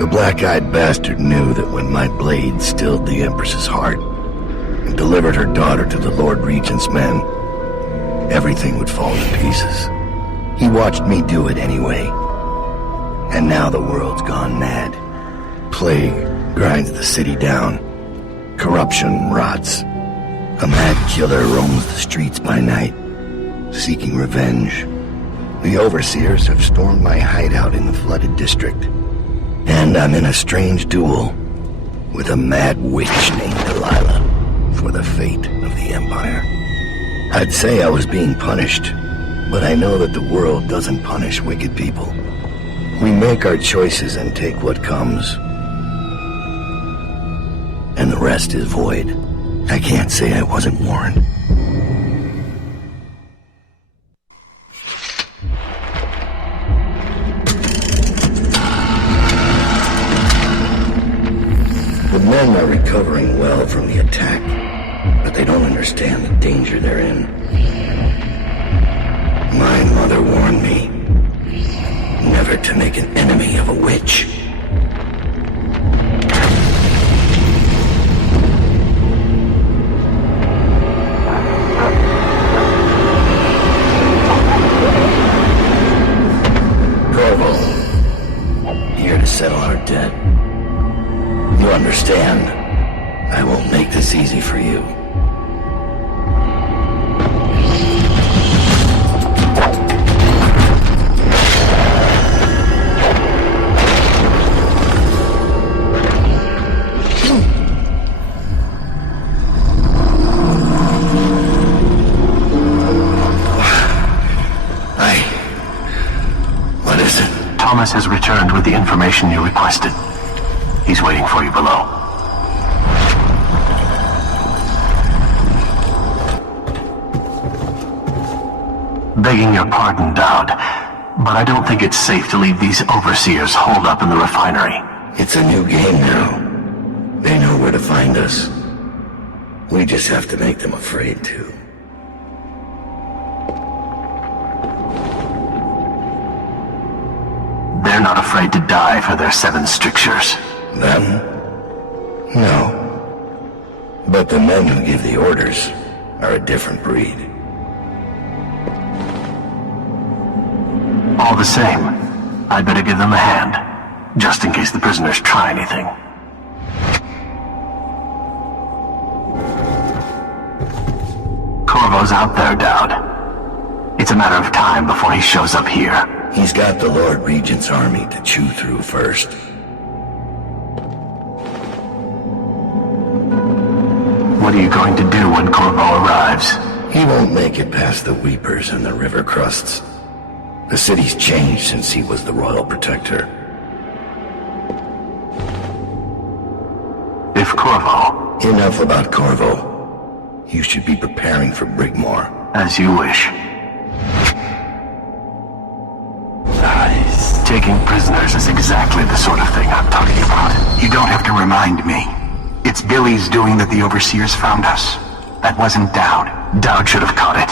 The black-eyed bastard knew that when my blade stilled the Empress's heart and delivered her daughter to the Lord Regent's men, everything would fall to pieces. He watched me do it anyway. And now the world's gone mad. Plague grinds the city down. Corruption rots. A mad killer roams the streets by night, seeking revenge. The overseers have stormed my hideout in the flooded district. And I'm in a strange duel with a mad witch named Delilah for the fate of the Empire. I'd say I was being punished, but I know that the world doesn't punish wicked people. We make our choices and take what comes. And the rest is void. I can't say I wasn't warned. The men are recovering well from the attack, but they don't understand the danger they're in. My mother warned me never to make an enemy of a witch. Corvo, here to settle our debt. You understand, I won't make this easy for you. What is it? Thomas has returned with the information you requested. He's waiting for you below. Begging your pardon, Daud, but I don't think it's safe to leave these overseers holed up in the refinery. It's a new game now. They know where to find us. We just have to make them afraid to. They're not afraid to die for their 7 strictures. Them? No. But the men who give the orders are a different breed. All the same, I'd better give them a hand, just in case the prisoners try anything. Corvo's out there, Daud. It's a matter of time before he shows up here. He's got the Lord Regent's army to chew through first. What are you going to do when Corvo arrives? He won't make it past the Weepers and the river crusts. The city's changed since he was the royal protector. If Corvo... Enough about Corvo. You should be preparing for Brigmore. As you wish. Taking prisoners is exactly the sort of thing I'm talking about. You don't have to remind me. It's Billy's doing that the overseers found us. That wasn't Daud. Daud should have caught it.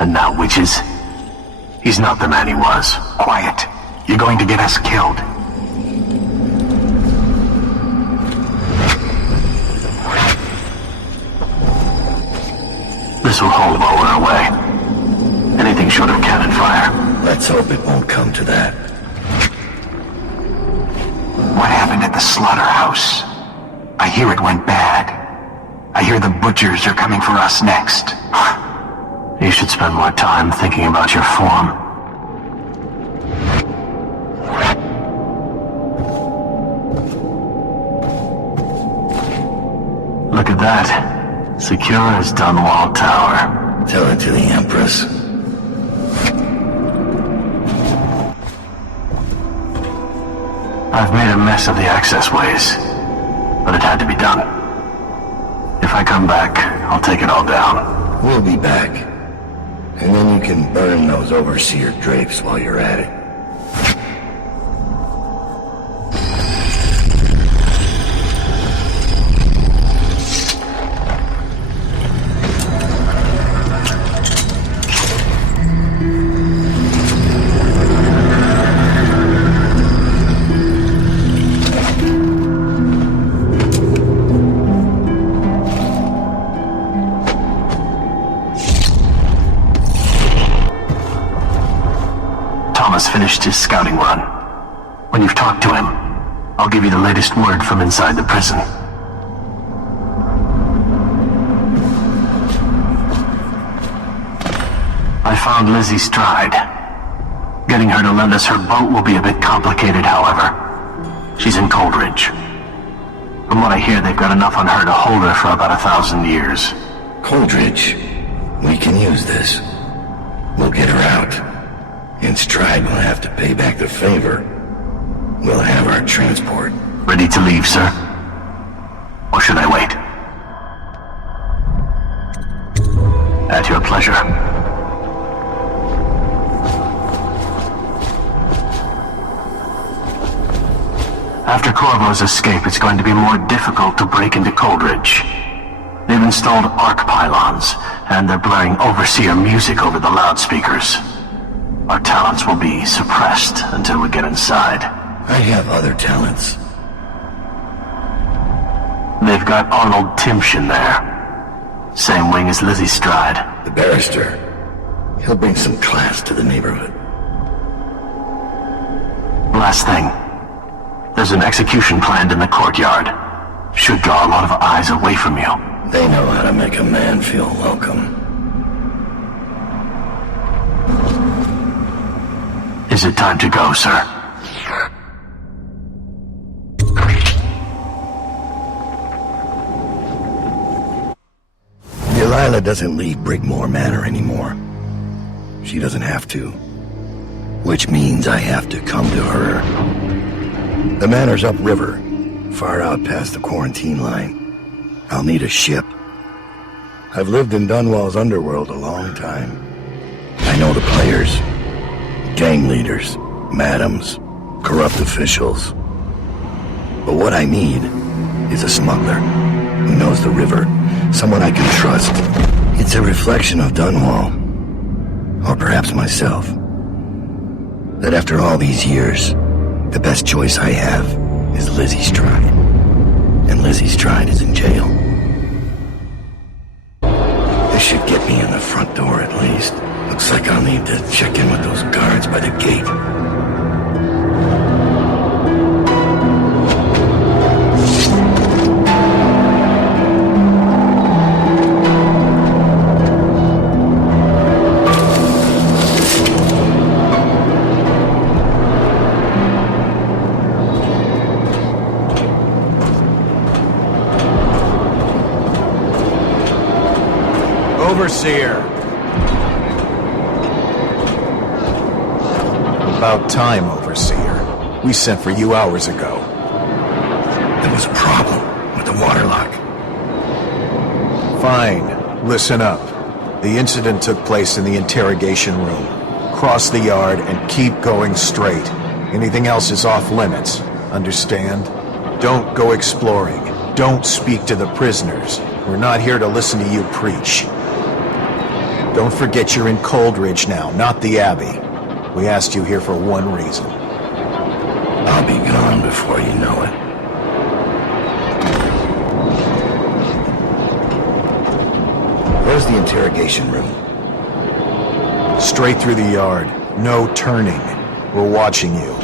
And now witches? He's not the man he was. Quiet. You're going to get us killed. This will hold while we're away. Anything short of cannon fire. Let's hope it won't come to that. What happened at the slaughterhouse? I hear it went bad. I hear the butchers are coming for us next. You should spend more time thinking about your form. Look at that. Secure as Dunwall Tower. Tell it to the Empress. I've made a mess of the access ways, but it had to be done. If I come back, I'll take it all down. We'll be back. And then you can burn those overseer drapes while you're at it. has finished his scouting run. When you've talked to him, I'll give you the latest word from inside the prison. I found Lizzie Stride. Getting her to lend us her boat will be a bit complicated, however. She's in Coldridge. From what I hear, they've got enough on her to hold her for about 1,000 years. Coldridge, we can use this. We'll get her out. And Stride will have to pay back the favor. We'll have our transport. Ready to leave, sir? Or should I wait? At your pleasure. After Corvo's escape, it's going to be more difficult to break into Coldridge. They've installed arc pylons, and they're blaring Overseer music over the loudspeakers. Our talents will be suppressed until we get inside. I have other talents. They've got Arnold Timshin there. Same wing as Lizzie Stride. The barrister. He'll bring some class to the neighborhood. Last thing. There's an execution planned in the courtyard. Should draw a lot of eyes away from you. They know how to make a man feel welcome. Is it time to go, sir? Delilah doesn't leave Brigmore Manor anymore. She doesn't have to. Which means I have to come to her. The manor's upriver, far out past the quarantine line. I'll need a ship. I've lived in Dunwall's underworld a long time. I know the players. Gang leaders, madams, corrupt officials. But what I need is a smuggler who knows the river, someone I can trust. It's a reflection of Dunwall, or perhaps myself, that after all these years, the best choice I have is Lizzie Stride. And Lizzie Stride is in jail. This should get me in the front door at least. Looks like I'll need to check in with those guards by the gate. Overseer. About time, Overseer. We sent for you hours ago. There was a problem with the waterlock. Fine. Listen up. The incident took place in the interrogation room. Cross the yard and keep going straight. Anything else is off limits. Understand? Don't go exploring. Don't speak to the prisoners. We're not here to listen to you preach. Don't forget you're in Coldridge now, not the Abbey. We asked you here for one reason. I'll be gone before you know it. Where's the interrogation room? Straight through the yard. No turning. We're watching you.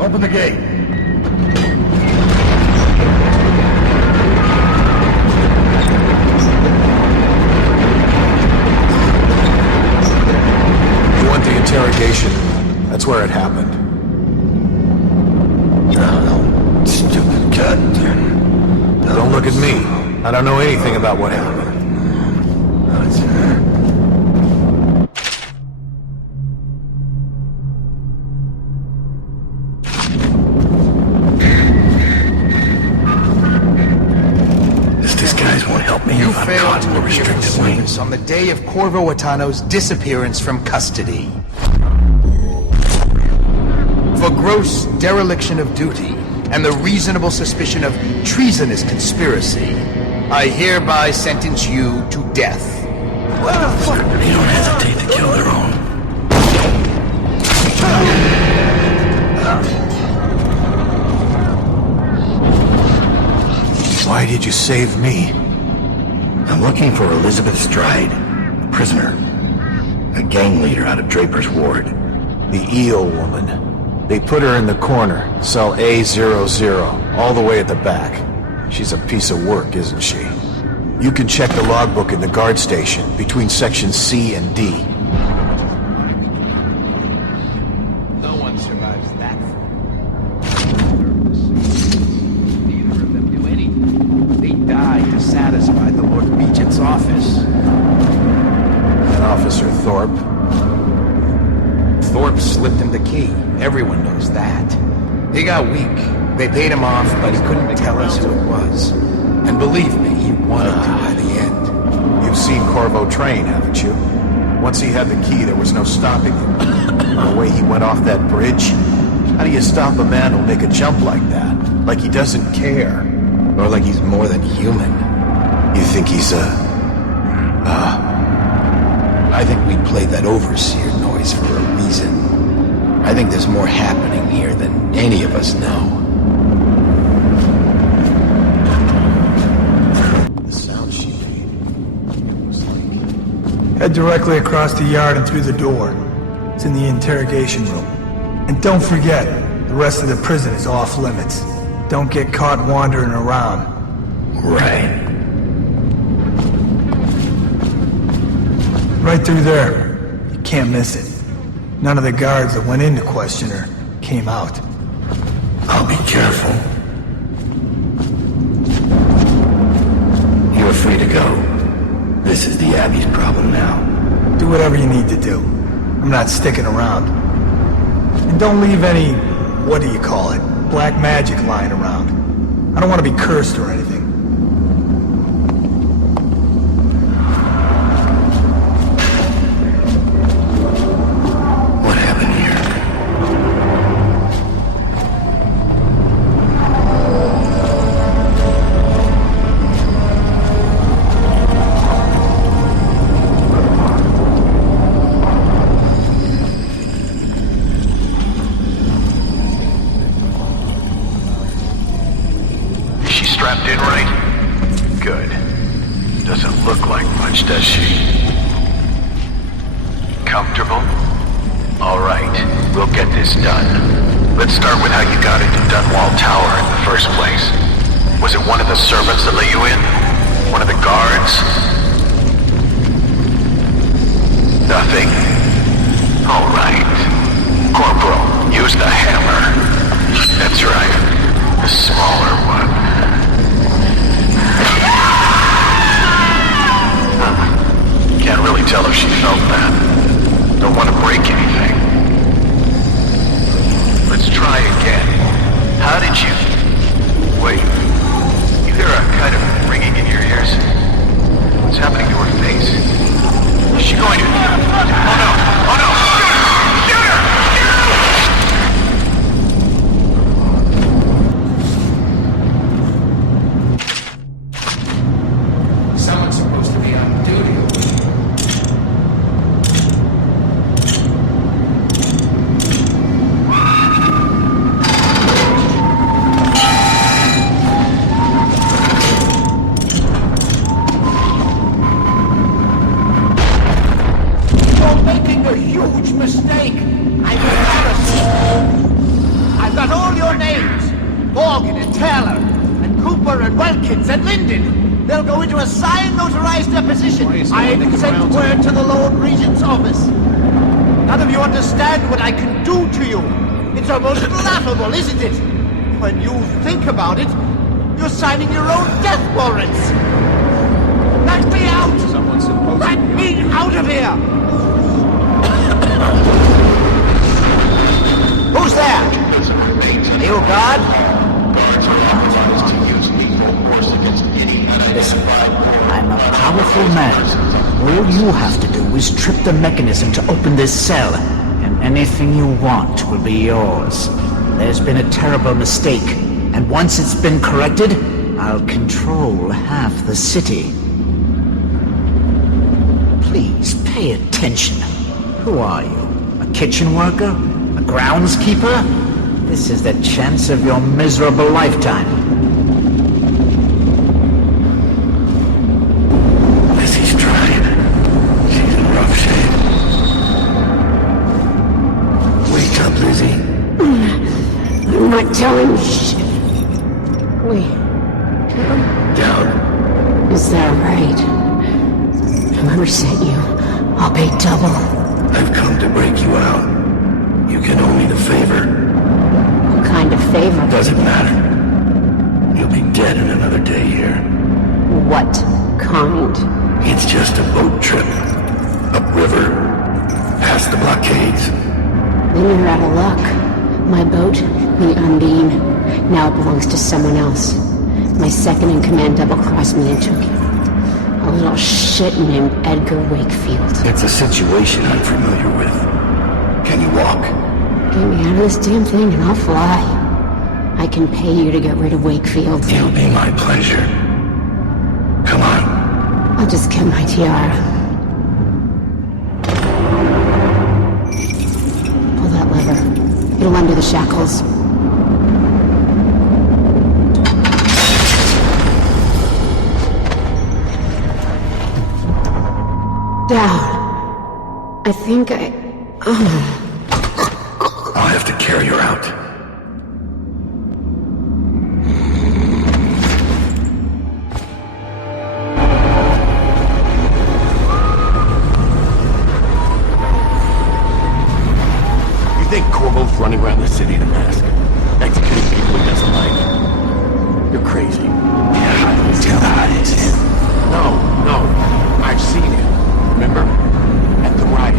Open the gate. You want the interrogation room? That's where it happened. No, stupid goddamn. Don't look at me. I don't know anything about what happened. You failed to appear for service on the day of Corvo Atano's disappearance from custody. For gross dereliction of duty and the reasonable suspicion of treasonous conspiracy, I hereby sentence you to death. What the fuck? They don't hesitate to kill their own. did you save me? I'm looking for Elizabeth Stride, a prisoner. A gang leader out of Draper's Ward. The eel woman. They put her in the corner, cell A00, all the way at the back. She's a piece of work, isn't she? You can check the logbook in the guard station, between sections C and D. No one survives that. Neither of them do anything. They die to satisfy the Lord Regent's office. And Officer Thorpe. Thorpe slipped him the key. Everyone knows that. He got weak. They paid him off, but he couldn't tell us who it was. And believe me, he wanted to by the end. You've seen Corvo train, haven't you? Once he had the key, there was no stopping him. The way he went off that bridge? How do you stop a man who'll make a jump like that? Like he doesn't care. Or like he's more than human. You think he's I think we played that overseer noise for a reason. I think there's more happening here than any of us know. The sound she made. Head directly across the yard and through the door. It's in the interrogation room. And don't forget, the rest of the prison is off limits. Don't get caught wandering around. Right. Right through there. You can't miss it. None of the guards that went in to question her came out. I'll be careful. You're free to go. This is the Abbey's problem now. Do whatever you need to do. I'm not sticking around. And don't leave any, what do you call it, black magic lying around. I don't want to be cursed or anything. What happened here? Is she strapped in right? Good. Doesn't look like much, does she? Comfortable? All right, we'll get this done. Let's start with how you got into Dunwall Tower in the first place. Was it one of the servants that let you in? One of the guards? Nothing? All right. Corporal, use the hammer. That's right. The smaller one. Can't really tell if she felt that. Don't want to break anything. Let's try again. How did you... Wait. You hear a kind of ringing in your ears? What's happening to her face? Is she going to... Oh no! Oh no! Shoot her! Shoot her! Someone's supposed to be on duty. You're making a huge mistake. I'm embarrassed. I've got all your names. Morgan and Taylor, and Cooper and Welkins and Linden. They'll go into a signed, notarized deposition. I sent word to the Lord Regent's office. None of you understand what I can do to you. It's almost laughable, isn't it? When you think about it, you're signing your own death warrants. Let me out! Let me out of here! Who's there? Are you a guard? Listen, I'm a powerful man. All you have to do is trip the mechanism to open this cell, and anything you want will be yours. There's been a terrible mistake, and once it's been corrected, I'll control half the city. Please pay attention. Who are you? A kitchen worker? A groundskeeper? This is the chance of your miserable lifetime. I'm not telling shit. Wait. Down. Is that right? Whoever sent you, I'll pay double. I've come to break you out. You can owe me the favor. What kind of favor? Doesn't matter. You'll be dead in another day here. What kind? It's just a boat trip. Upriver. Past the blockades. Then you're out of luck. My boat, the Undine, now belongs to someone else. My second-in-command double-crossed me and took it. A little shit named Edgar Wakefield. It's a situation I'm familiar with. Can you walk? Get me out of this damn thing and I'll fly. I can pay you to get rid of Wakefield. It'll be my pleasure. Come on. I'll just get my tiara. Pull that lever. It'll undo the shackles. Down. I think I... I'll have to carry her out. You think Corvo's running around the city in a mask, executing people he doesn't like? You're crazy. Tell him it's him. No. I've seen him. Remember? At the riot.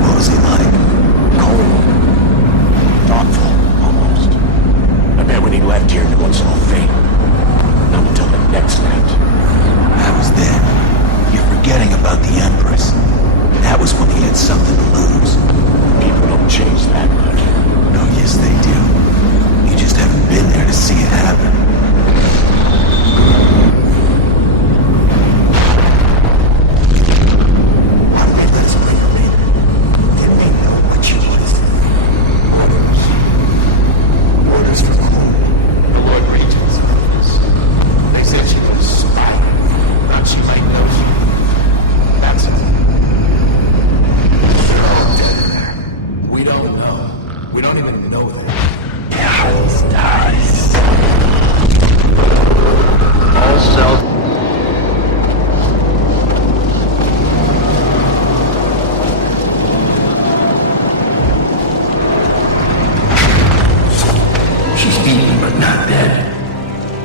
What was he like? Cold. Thoughtful, almost. I bet when he left here, no one saw a thing. Not until the neck snapped. That was then. You're forgetting about the Empress. That was when he had something to lose. People don't change that much. No, yes they do. You just haven't been there to see it happen.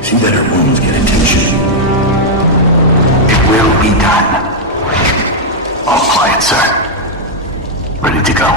See that her wounds get attention. It will be done. All quiet, sir. Ready to go.